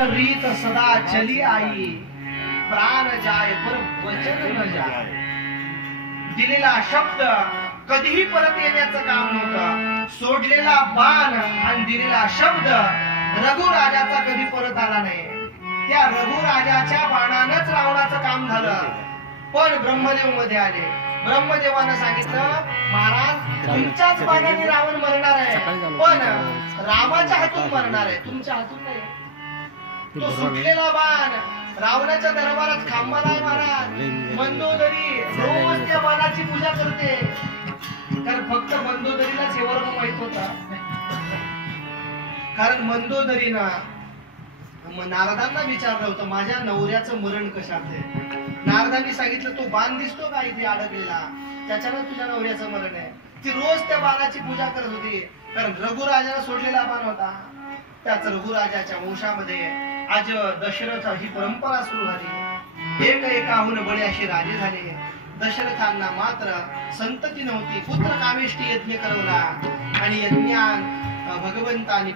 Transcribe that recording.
रीत सदा चली आई, प्राण जाय पर वचन न जाय. दिलेला शब्द कधीही परत येण्याचं काम नव्हतं. सोडलेला बाण आणि दिलेला शब्द रघुराजाचा कधी परत आला नाही. त्या रघुराजाच्या बाणानंच रावणाचं काम झालं. पण ब्रह्मदेव मध्ये आले. ब्रह्मदेवानं सांगितलं, महाराज तुमच्याच बाणाने रावण मरणार आहे, पण रामाच्या हातून मरणार आहे, तुमच्या हातून नाही. तो सुटलेला बाण रावणाच्या दरबारात खांबाला आहे. महाराज मंदोदरी रोज त्या बाणाची पूजा करते. कारण फक्त मंदोदरीलाच हे वर्ग माहित होता. कारण मंदोदरीना नारदांना विचारलं होतं, माझ्या नवऱ्याचं मरण कशात आहे. नारदांनी सांगितलं, तो बाण दिसतो का इथे अडकलेला, त्याच्यानं तुझ्या नवऱ्याचं मरण आहे. ती रोज त्या बाणाची पूजा करत होती. कारण रघुराजाला सोडलेला बाण होता. त्याच रघुराजाच्या वंशामध्ये आज दशरथ ही परंपरा सुरू झाली. एक एकाहून बळे असे राजे झाले. दशरथांना मात्र संतती नव्हती. पुत्र कामेष्टी यज्ञ करवला आणि यज्ञान भगवंतानी